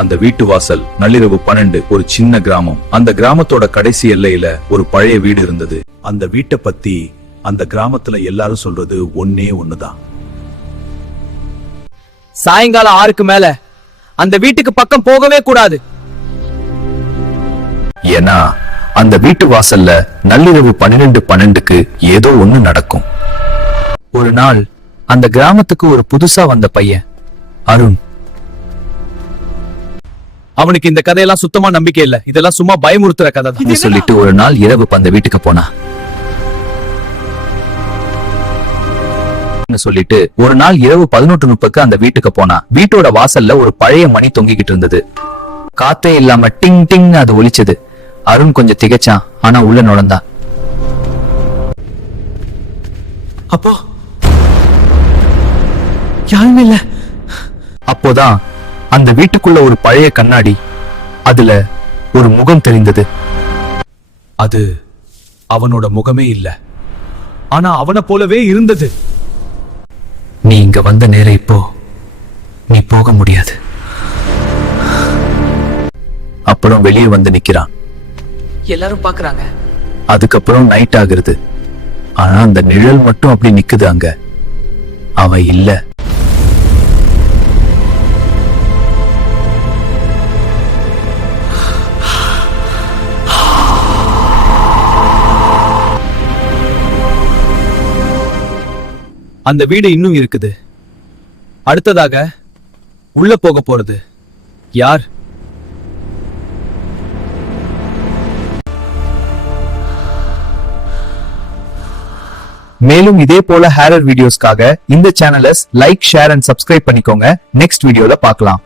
அந்த வீட்டு வாசல் நள்ளிரவு 12 ஒரு சின்ன கிராமம். அந்த கிராமத்தோட கடைசி எல்லையில ஒரு பழைய வீடு இருந்தது. அந்த வீட்டை பத்தி அந்த கிராமத்துல எல்லாரும் சொல்றது ஒன்னே ஒண்ணுதான். சாயங்காலம் 6க்கு மேல அந்த வீட்டுக்கு பக்கம் போகவே கூடாது. ஏன்னா அந்த வீட்டு வாசல்ல நள்ளிரவு 12:12க்கு ஏதோ ஒண்ணு நடக்கும். ஒரு நாள் அந்த கிராமத்துக்கு ஒரு புதுசா வந்த பையன் அருண். அவனுக்கு இந்த கதையெல்லாம் சுத்தமா நம்பிக்கை இல்ல. இதெல்லாம் சும்மா பயமுறுத்துற கதை தான் சொல்லிட்டு ஒரு நாள் இரவு அந்த வீட்டுக்கு போனா. சொல்லிட்டு ஒரு நாள் இரவு 11:30க்கு அந்த வீட்டுக்கு போனா. வீட்டோட வாசல்ல ஒரு பழைய மணி தொங்கிக்கிட்டு இருந்தது. காத்தே இல்லாம டிங் டிங் அது ஒலிச்சது. அருண் கொஞ்சம் திகைச்சான். ஆனா உள்ள நுழைந்தான். அப்போ யாருமே இல்ல. அப்போதான் அந்த வீட்டுக்குள்ள ஒரு பழைய கண்ணாடி, அதுல ஒரு முகம் தெரிந்தது. அது அவனோட முகமே இல்ல, ஆனா அவனை போலவே இருந்தது. நீ இங்க வந்த நேரம் இப்போ நீ போக முடியாது. அப்புறம் வெளியே வந்து நிக்கிறான். எல்லாரும் பாக்குறாங்க. அதுக்கப்புறம் நைட் ஆகுறது. ஆனா அந்த நிழல் மட்டும் அப்படி நிக்குது அங்க. அவன் இல்ல. அந்த வீடு இன்னும் இருக்குது. அடுத்ததாக உள்ள போக போறது யார்? மேலும் இதே போல ஹாரர் வீடியோஸ்க்காக இந்த சேனலை லைக், ஷேர் அண்ட் சப்ஸ்கிரைப் பண்ணிக்கோங்க. நெக்ஸ்ட் வீடியோல பார்க்கலாம்.